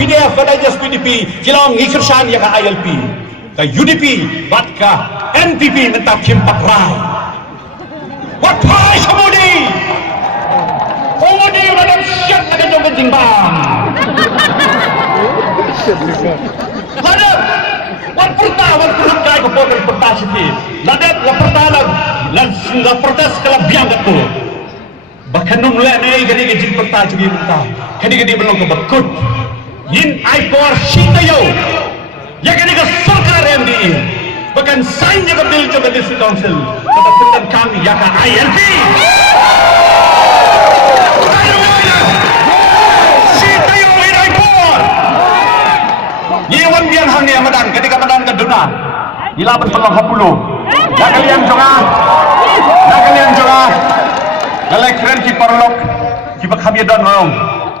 PDF pada jas PDP kilong ikirsan yang ILP ka UDP bat ka NPP mentap kimpak rai wat hai samudi samudi dalam syat ada joget jimbang ladap wat perta wat perut kai ko potel perta siti ladap la perta la protes kala biang gattu bahkan nung le nei gadi jing perta jugi mentah kadi belum ke bakut yin ai por sitayo ya kadi ke sarkar MDE bahkan sign ke bil ke district council keputusan kami ya ka ILP sitayo yin ai por yewan bian hang ni amadan kadi ka madan ke duna ila berpeluang 10 dah kalian jonga lalai keren ki parlok ki bakhamia don ngong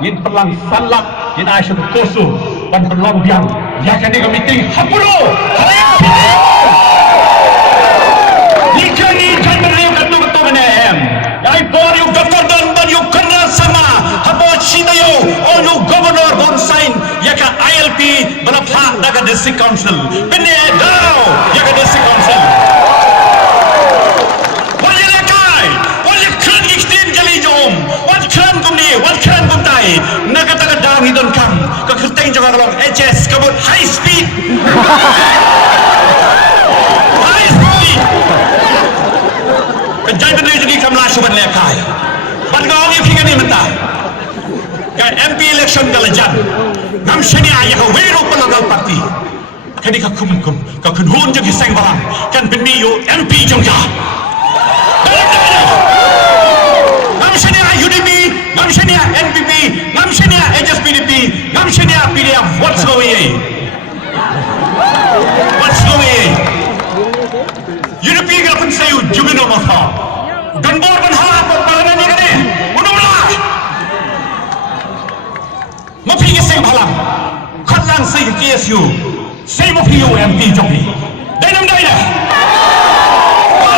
yin pelang salak yin aisyah kosu pan perlong biang ya kan dia meeting 10 ikani jangan liu katu menem ai por you daftar don ban you kena sama habo sitayo all you governor bon sign ya ka ILP berapa daga district council bene dao ya ka district council nakataga dang idon kam ka khuteng jaga kalong HS kabut high speed kajai benda jadi kam la shuban le kai ban ga ngi phiga ni mata ka MP election galajan ngam shani aya ka wero palagal party kadi ka kum ka kun hon jagi seng balang kan bini yo MP jongja ngam shani UDP ngam shani NPP ngam shani HSPDP ngam shani PDF what's going UDP ga pun sayu jumino maha ganbor ban ha apa palana ni kane unumla mafi ke seng bhalang khatlang sai ke KSU sai mafi MP jogi dainam daina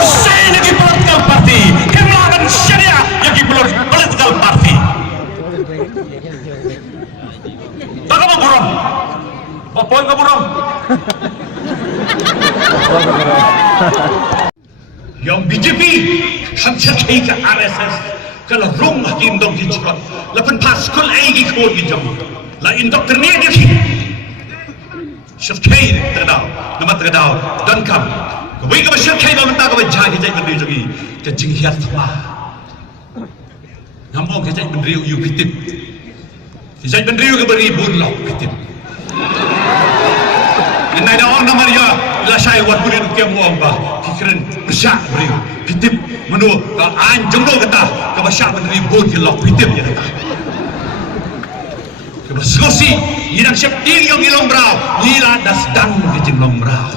sai ni ki political party kemlagan sharia yaki political party tagama buram apon ka buram yang BJP hamsa kai ka RSS kala rong hakim dong ki chukot lapan paskol ai ki khol ki jam la indoctrinate ki shaf kai tadao nama tadao dan kam wei ka shaf kai ba menta ka ba ja ki jai ban ri jogi ka jing hiat thma ngambong ka jai ban ri yu kitip ki jai ban ri yu ka bari bun lo kitip inai da orang nama dia la syai wat burin ke muang ba pikiran besar beri pitip menu ka an jengdo kata ka basya beri bon ke lok pitip ya kata ke basosi irang syap ding yang ilong brau ila das dan ke jenglong brau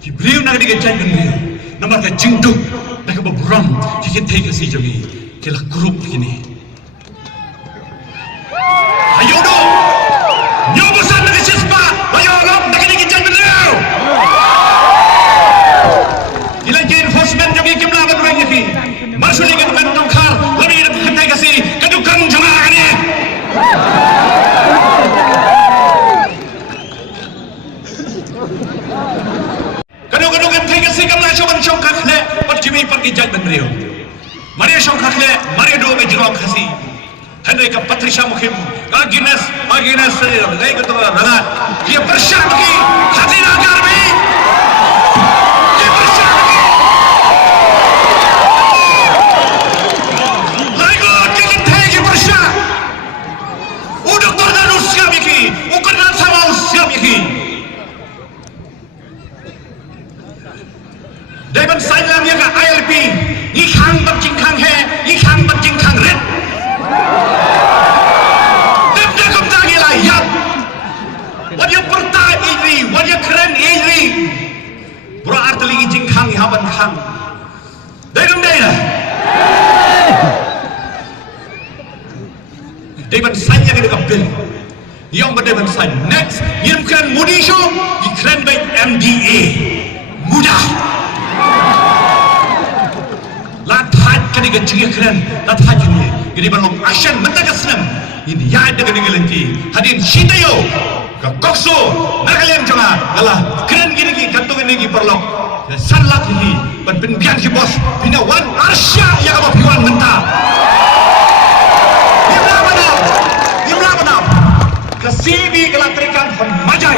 ki beriu na di ke jai beri nama ka jengdo na ka buram ki ke thai ka si jogi ke la group kini ayo do nyobo san na sispa ayo lok na ke jai beri ila je enforcement jogi kimla ba durai ni masuli ke ben dong khar labi na khatai ka si kadukan jama ani kadu kan thai ka si kamla choban chong ka khle pat jimi pat ki jaj ban reo mari chong ka khle mari do be jro khasi hanai ka patrisha mukhim ka Guinness gai ka to rana ye prashar ki khazina kar bhi Dewan Sailam yang ILP, ikhang berjing khang he, ikhang berjing khang red. Depda kumta gila yap. Wajah perta ini, wajah keren ini. Bro arteli jing khang haban khang. Dewan Daina. Dewan Sailam yang kapil. Yang berdewan Sailam. Next, yang keren Mudisho, keren baik MDA. Mudah. Lathat kani ga jigi kren lathat kani gidi balong asyan menta ka snem ini ya dengan ngelenti hadin sitayo ka kokso nakalian janga ala keren gini kantung ini perlok salat ini ban biang si bos bina wan arsya yang apa piwan mentah imla mana ka CV kelatrikan majai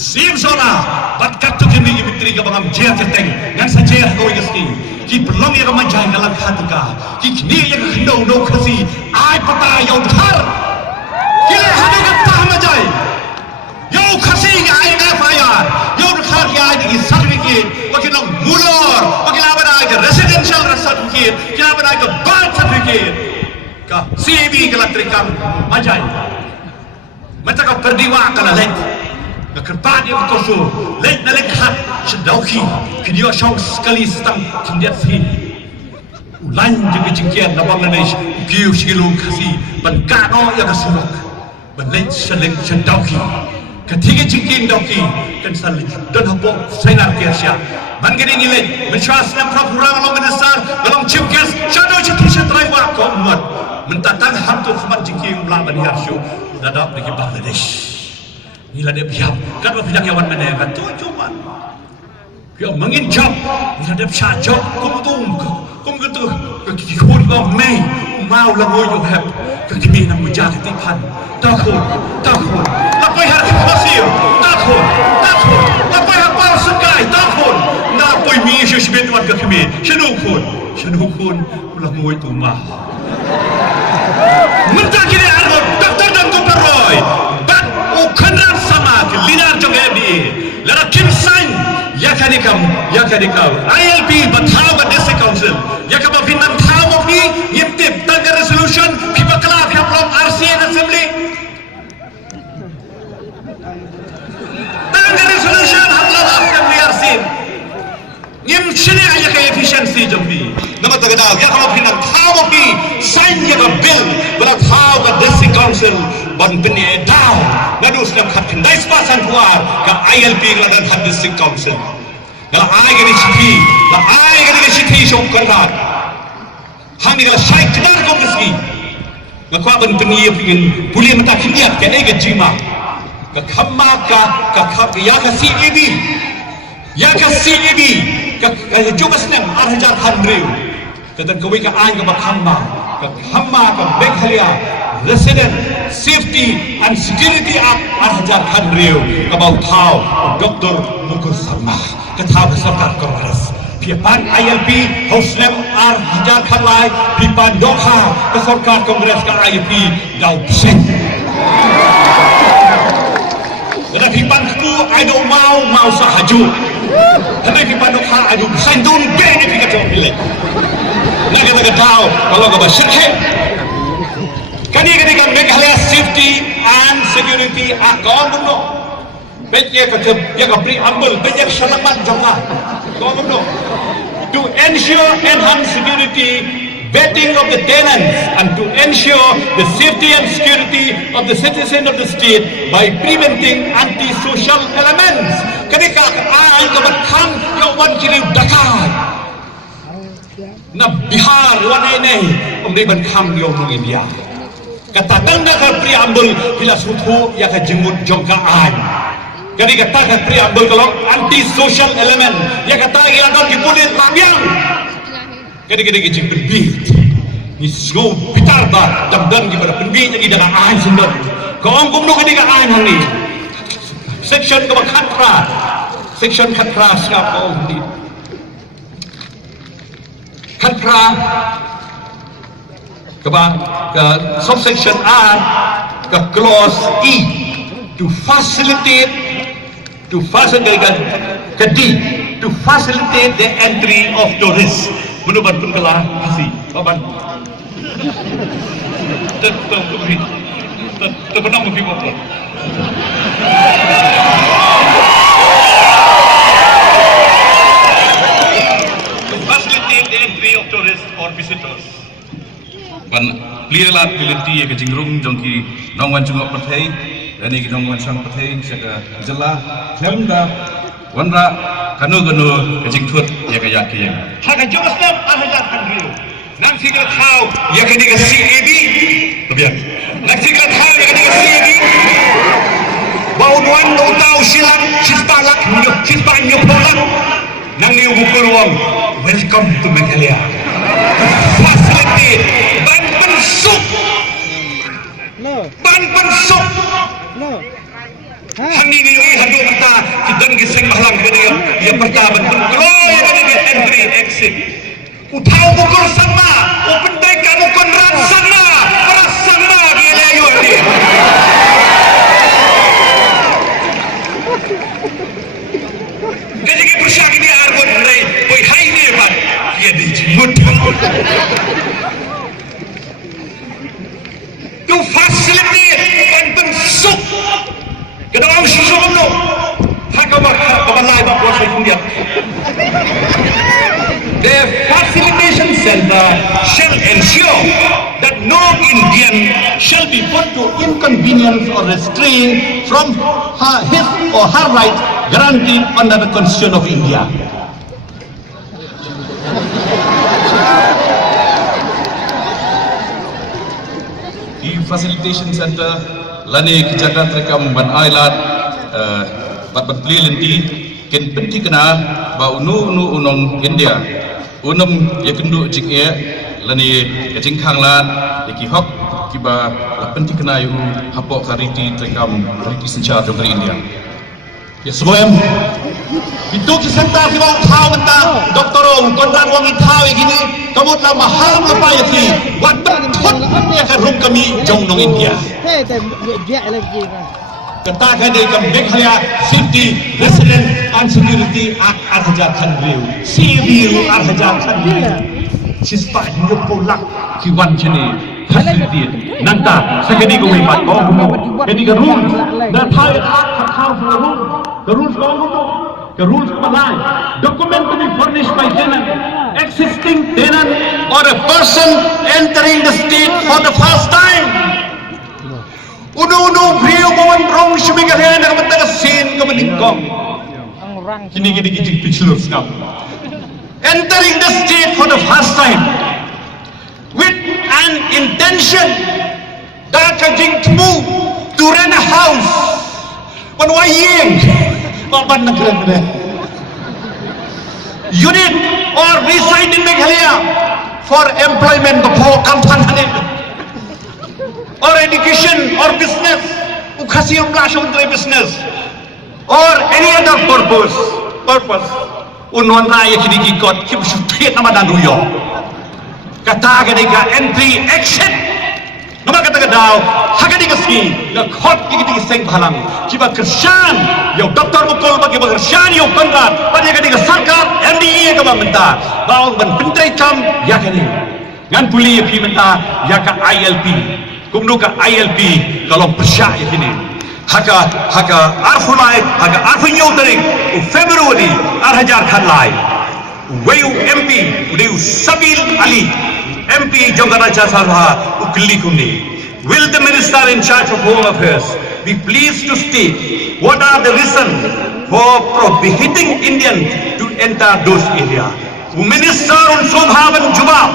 sim zona bat katu kini imitri ka bangam jia keteng ngan saja kau ingesti ki belum ya majai kalang khatka ki kini ya no khasi ai pata yau thar kile hadu ka tah majai yau khasi ga ai ga fire yau khar ya ai certificate wakilang mulor wakilang bana ka residential certificate kila bana ka birth certificate ka CV kelatrikan majai macam ka perdiwa kala lain kerban yang koso, lek na lek hat, sedauki, kini asal sekali setang cendet si, ulan juga jengkian na Bangladesh, kiu sikilung kasi, benkano yang kesuluk, benlek selek sedauki, ketiga jengking dauki, kan salik dan hapok senar kiasya, mangkini nilai, mencuas nam prapurang long minister, dalam cipkes, shadow cipki setraiwa komat, mentatang hantu semat jengking melawan yarsyu, dadap lagi Bangladesh. Inilah dia biar kan bidang yawan mana kan tujuan biar menginjak inilah dia sajak kumtum gitu kikun kau mei mau lagu you have kekini nak menjadi tipan takut apa yang harus pasir takut apa yang harus sekai takut nak pun mi isu sebet wan kekini senukun lagu itu mah mentah kini argo doktor dan tuperoy Ukhanan sama linar jong MDA lara Kim Sain yakanikam ILP bathaw ka district council yakaba finam thaw mo ni yimtip tanga resolution pipakla from RCN assembly tanga resolution hamla assembly RCN yim shini ayaka efficiency jombi nama tagada yakaba finam thaw mo ni sign yaka bill bathaw ka district council ban bini daw nadus nam khat kendai spasan puar ka ILP ladan khat district council kala ai gani sithi shok karhat hani kala sai kedar ko kiski ngakwa ban bini pingin puli mata khiliat ke ai ga jima ka khamma ka khap ya ka CEB ka juga senang 8,000 handriu katan kawi ka ai ka khamma ka bekhalia resident safety and security act 8,000 handriu kabau thau Dr. Mukur Sarma kathau sarkar korwaras pipan ILP houselem 8,000 khalai pipan dokha ke sarkar kongres ka ILP dau sen kada pipan ku ado mau sahaju kada pipan dokha ado sen dun benefit ka pilek naga tau kalau ka basirhe kani kan Meghalaya safety and security akon buno petje ka preamble petje salaman jonga kon buno to ensure enhanced security vetting of the tenants and to ensure the safety and security of the citizen of the state by preventing anti-social elements kani ka ai ka batkham yawan kili dakar na Bihar wanai nei umri batkham yo tu India kata tanda ka preamble bila suthu ya ka jenggut jongka an kani kata ka preamble kalau anti social element ya kata ilagon ki pulit labiang kani jeng berbit ni snow pitar ba damdan ki pada penbit lagi dalam an sendok kong gumno kani ka an hang ni section ka khatra skap ko ni khatra ke subsection R ke clause E to facilitate ke D to facilitate the entry of tourists menurut pun kelah kasih baban terbenam lebih popular to facilitate the entry of tourists or visitors pan clear lat piliti ke jingrung jongki nongwan chungok pathai ani ki nongwan sang pathai saka jalla klemda wanra kanu ke jingthut ya ka yak yang ha ka josnam 8,000 handriu nang sigal khau ya ke ni ke CEB Biar. Naksikan hal yang dikasih lagi. Baunuan utau silang cistalak cispanya polak. Nang niu bukul wong. Welcome to Meghalaya. Facility ban pensuk. Ban pensuk. Hani ni oi hadu mata kidan giseng bahlang ke dia. Ia pertama kontrol yang ada di entry exit. Utau bukul sama. Open day kamu konran sana. Perasana dia layu dia. Jadi bersyak ini arbon mulai boy hai ni pak. Ia dijimut. Tu facility ban pensuk. Kita orang susu kamu. Hak kabalai bak kuasa India. The facilitation center shall ensure that no Indian shall be put to inconvenience or restraint from his or her rights granted under the Constitution of India. Di facilitation center lani kejagaan rekam ban ailat bat beli lenti ken penti kena ba unu unong India unum ya kendu jiknya lani kecing khang lan ki hok ki ba penti kena yu hapok kariti rekam kariti sencha dari India. Ya semuanya itu kisah ki wong thau menta doktorong konran wong thau gini kamu telah mahal apa ya ki wat betul ya karum kami jong nong India. Katakan dia ke Meghalaya Safety Resident and Security Act Arhajar Khanriu CBU Arhajar Khanriu Cispa hidup polak kiwan sini facility nanta sekali kau imat kau jadi ke rules dan Thai Act house the rules the rules malai document to be furnished by tenant existing tenant or a person entering the state for the first time. Uno beliau bawa rong sebagai hari nak mentang sin ke meningkong. Kini kijing picture sekarang. Entering the state for the first time with an intention that kijing to move to rent a house. Penwayeng, apa nak kena? Unit or reside in Meghalaya for employment before company. Or education or business, ukasi umlah untuk business, or any other purpose. Unwan raya kini kikot kip suti nama dan ruyo. Kata ketika entry exit, nama kata kedau, haga dikasih, nak hot kiki seng halang. Kiba kerjaan, yang doktor bukul bagi kerjaan yang pengkat, pada ketika sarkar NDA kama menta, bawang benpentai kam ya kini, ngan puli api menta ya ka ILP. Kumno ka ILP kalau persyak ini haka arfulai haka arfunyo tarik Februari Arhajar Khanlai wayu MP udah Sabil Ali MP Jongga Raja Sabha ukli kumni. Will the minister in charge of Home Affairs be pleased to state what are the reasons for prohibiting Indians to enter those areas? Minister on Sobhavan Jubab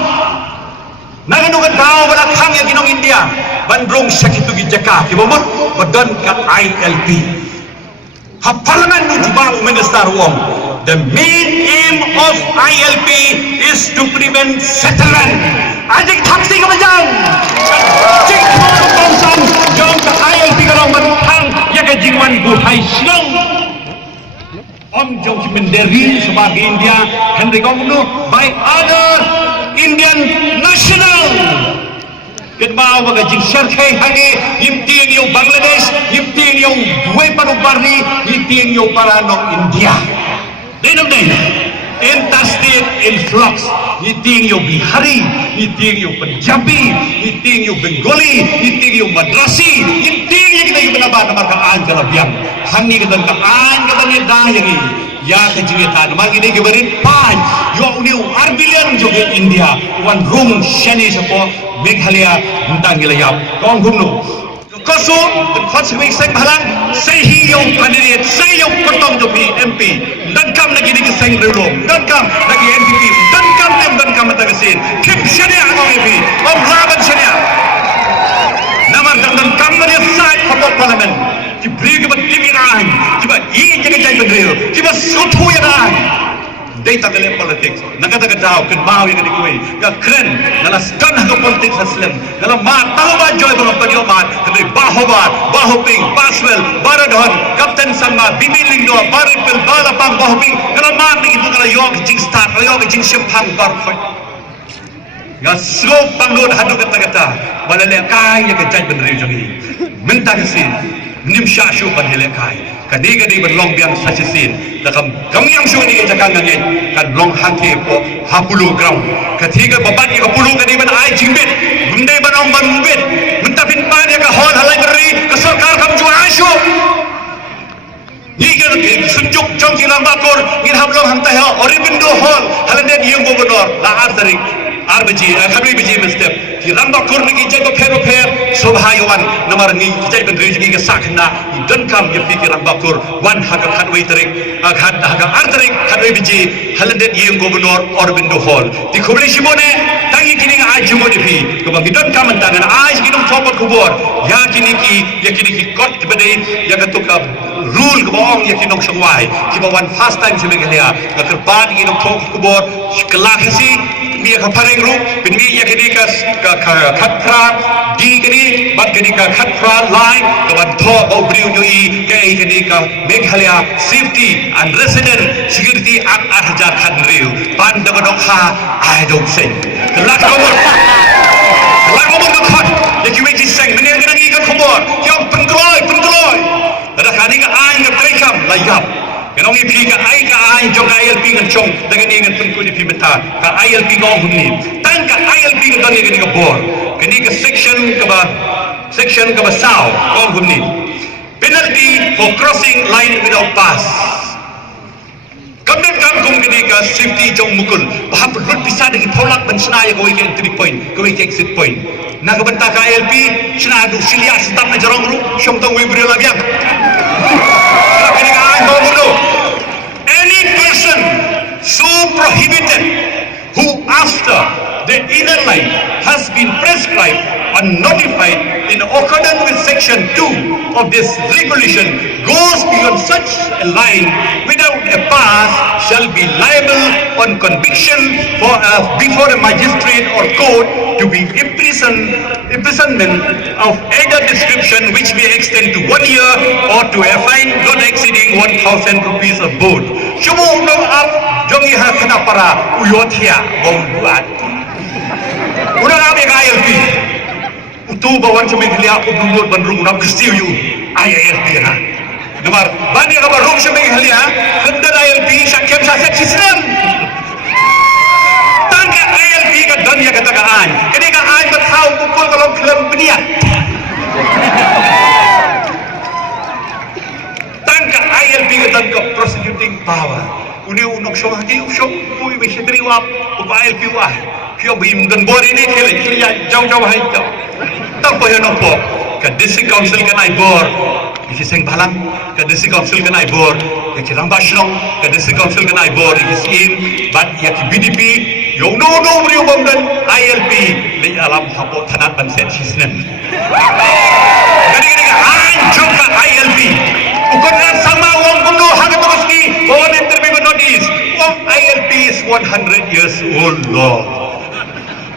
Naganugan tao wala khang ya ginong India bandrong sakitu gijaka kibomot badan ka ILP hapalangan nu jubang minister wong. The main aim of ILP is to prevent settlement. Ajik taksi kabajang cik thong tongsan jong ka ILP kalau mentang ya ka jingwan buhai silong om jong kimenderi sebagai India Henry Kongnu by other Indian national. Kedua baga jing syarkai hangi yimting yung Bangladesh, yimting yung Duway Panubarni, yimting yung Paranong India. Dinam din. Interstate influx. Yimting yung Bihari, yimting yung Punjabi, yimting yung Bengali, yimting yung Madrasi, yimting yung kita yung binabat na markaan kalabiyang. Hangi kita kaan kita niya dayangi. Ya kejutan, magi ni keberin pan, yo uniu arbilian juga India, wan room shani sepo Meghalaya tentang gilayap, kong gumno. Kaso, konsekuensi seng halang, sehi yung kandidat, sehi yung potong jopi MP, dan kam lagi ni keseng relom, dan kam lagi NPP, dan kam matagasin, kim shani ang MP, om raban shani. kita suatu yang lain. Day tagale politics, nakatagadaw, kanbaw yang dikuwi, kren, nalaskan hanggang politics Islam, nalang matawa joy mga panyomat, kanay bahoping, paswell, baradhon, Captain Sama, bibiling doa, baripel, balapang, bahoping, nalang mating ito kalayog, jing start, kalayog, jing siyempang barfoy. Nga slow pangod hadog at tagata, malalaya kaya kajay bandari jangi, minta kasi, nimsyasyo panhilekay. Kadi-kadi berlong biang sajisin, dakam kamyang syuni ke jakang ngangin, kan long hangke po hapulu ground. Ketiga babat ke hapulu kadi ban ai jimbit, bundai banong banbit, mentapin pan ya ka hol halai beri, ke sarkar kam jua asyo. Ni kan sunjuk jong kilang bakor, ngin hablong hantah ha, oribindo hol, halanden yung gubernur, la artarik. RBG, kami BG mestep. Di rambak kurni kita ko per sobhayawan namar ni kita bendri jadi ke sakna dan kam ya fikir rambak kur wan hakat hadway tarik hakat artarik hadway BG halenden yang gubernur Orbindo Hall. Di kubri simone tangi kini aj mo di pi. Kubang dan kam tangan aj kinum topat kubur. Ya kini ki kot bedai ya ketuk rule kubong ya kinong sangwai. Kiba one first time sebenarnya kerban kinum topat kubur kelahisi mi kaparing ru binmi ya kini ka khatpra di kini bat kini ka khatpra line kawan tho au briu nyui kai kini ka Meghalaya safety and resident security act 8000 khan riu ban da badok ha I don't say kelak nomor ka khat ya ki weji seng menen kena ngi ka khobor yang pengloi ada kani ka ai ka trekam layap kenong ipi ka ai jong ILP kan chong dengan ingat pengku di pimeta ka ILP ko hunni tan ka ILP ka dani ka bor kini ka section ka ba sao ko hunni penalty for crossing line without pass kamden kam kung kini ka safety jong mukul bahap rut bisa dengan tolak mensnaya ko ke entry point ko ke exit point nakabanta ka ILP sinado silia stop na jarong ru syong tong wibril labiak any person so prohibited who after the inner line has been prescribed and notified in accordance with section 2 of this regulation goes beyond such a line without a pass shall be liable on conviction before a magistrate or court to be imprisonment of either description which may extend to 1 year or to a fine not exceeding 1,000 rupees of both. Sumo nong ap jongi ha kana para uyotia bong buat. Una kami ka ILP. Utu bawan sa Meghalaya ko dulot bandrung na gustiyo yu ILP na. Namar bani ka barong sa Meghalaya kanda ILP sakyam sa system. Tangka ILP ka dunya katakaan. Kani ka ay mathaw pukul kalong film beniat. Tangka ILP ka tangka prosecuting power. Uni unok syong hati usyok pui besyadri wap upa ILP wah. Kyo bim dan bor ini kele jauh-jauh hai jauh. Tak payah nampak. Ke district council kan ai bor. Iki seng balang. Ke district council kan ai bor. Ke kirang basyong. Ke district council kan ai bor. Iki sin. Bat ya ki BDP. Yung no beriu bamdan ILP. Li alam hapok tanat banset sistem. Kali-kali anjok ka ILP. Ukuran sama wong kuno hagat meski. Bawaan interview notice. Wong ILP is 100 years old law.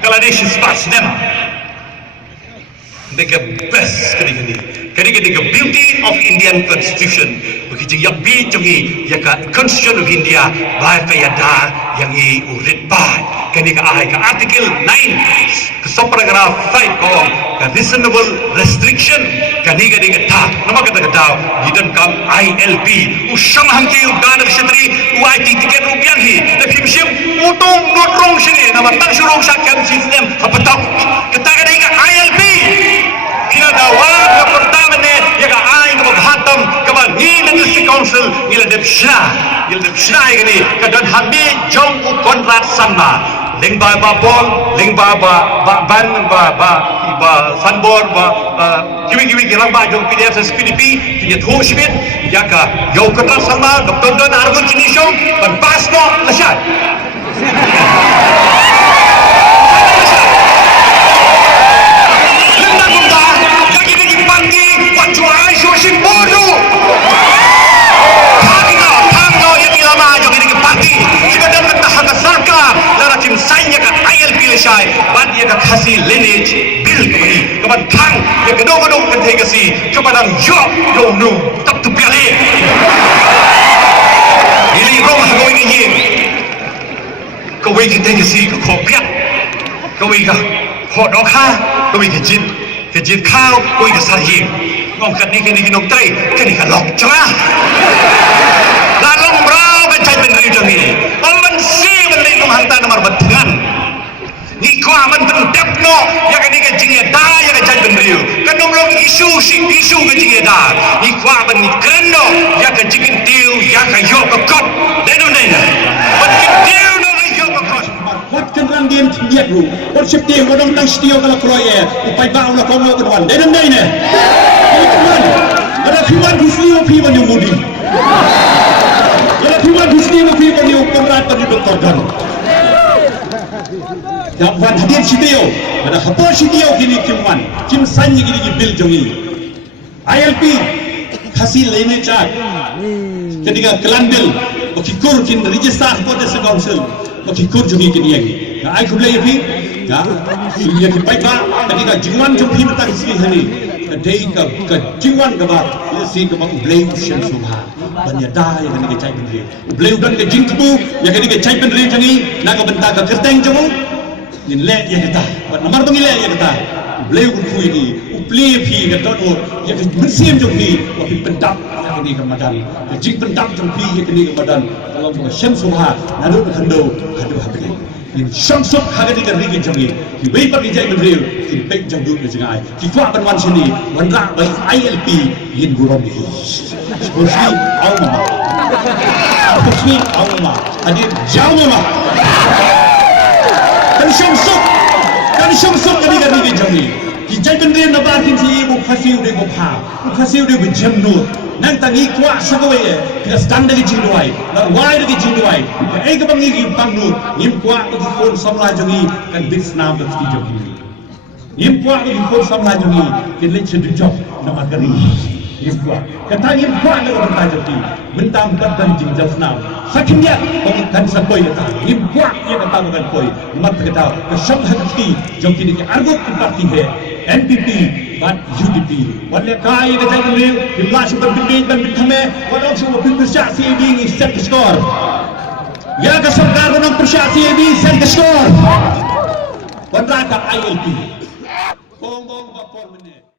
Kalau dia spas nem, mereka best kali-kali the beauty of Indian Constitution. Begitu yang bi jongi, ya ka Constitution of India, baik kaya da yang i urit bat. Kani ka ahai ka Article 9, ke paragraph 5 ko, ka reasonable restriction. Kani ka nama kata hidden kam ILP. Usang hangki udana setri, UIT tiket rupiah hi. Tapi sim utong nurong sini, nama tak suruh sakam sistem hapatak. Kita kani ka ILP. Kila dawat ka pertama ne, ya ka ai ka maghatam, ka ni district council ngila depsna ini kadan hambi jong u Konrad Sanma leng ba bol leng ba ban ba sanbor ba kiwi kilang ba jong PDF SPDP kinya thoshbit ya ka yo Konrad Sanma Dr. Don Argun Chinisong ban pasmo lasyat lenda gumba lagi lagi panggi wajwa ai so simbodo ka khasi lineage bil kemani keman thang ya kedong-kedong kentai kasi kepadang yok yo nu tap tu piale ili rong hagoi ni yin kawai kentai kasi ka kho piat kawai ka kho do kha kawai ka jin khao kawai ka sa yin ngom kat ni nong trai kan ni ka lok chra la long brau ka chai ben ri jang ni man si ben ni ngom hang ta nomor batngan ni kwa man ben dep no ya ka ni ka jing da ya ka chai ben ri kan nom long isu ka jing da ni kwa ben ni krendo ya ka jing tiu ya ka yo ka kot de no nei na but tiu no ka yo ka kot wat kan ran game tiet ru wat sip tiu ko dong tang stio kala kroye upai ba ula ko mo ko wan de no nei na ada firman Gusti firman yang mudi. Ada firman Gusti firman yang pemerat pada Dr. Dan. Yang wan hadir sidio, ada hapa sidio kini kimwan, kim sanyi kini bil jongi. ILP hasil lainnya cak. Ketika kelandil, bakikur kin register Potes Council, bakikur jongi kini yang. Nah, aku beli apa? Nah, sunya kipai ba, ketika jiwan jongi mentang sini hari. Kadai ka jiwan ka ba si ka ba ublay shem subha banya da ya kan ke chai bendri ublay udan ke jing tu ya kan ke chai bendri jangi na ka benta ka kerteng jamu nin le ya kita ba namar tu le ya kita ublay ku kui ni ublay phi ka to ya ke mensim jong phi wa phi pentap ya kan ke madan ke jing pentap jong phi ya kan ke madan kalau ko shem subha na do khando hadu habli in samsuk hagadi ka rigi jangi ki wei pa ki jai bendri in pek jang dut ke jangai ki kwa ban wan sini wan ra bai ILP yin gurom ni sponsor au mama hadir jauh mama kan samsuk kadi ka rigi jangi ki jai bendri na ba kin si bu khasiu de bu pha bu khasiu de bu jem nu nang tangi kwa sagawe ka stand de jing duai na wai de jing duai ai ka bangi ki pang nu nim kwa ko phone samla jangi kan bit snam de ti jangi impua ni ko samla jungi kin le chedu job nama kari impua kata impua le ko ta jati bentam kan jing jasna sakhinya ko kan sakoi ta impua ye kata kan koi mat kata ke shab hakti jo ki ni argo ki parti hai NPP but UDP wale kai ke jai le bimla super binding ban bithame wala su bin prasasi ding set score ya ka sarkar ko prasasi bi set score wala ka ILP Bong bong 4 minit.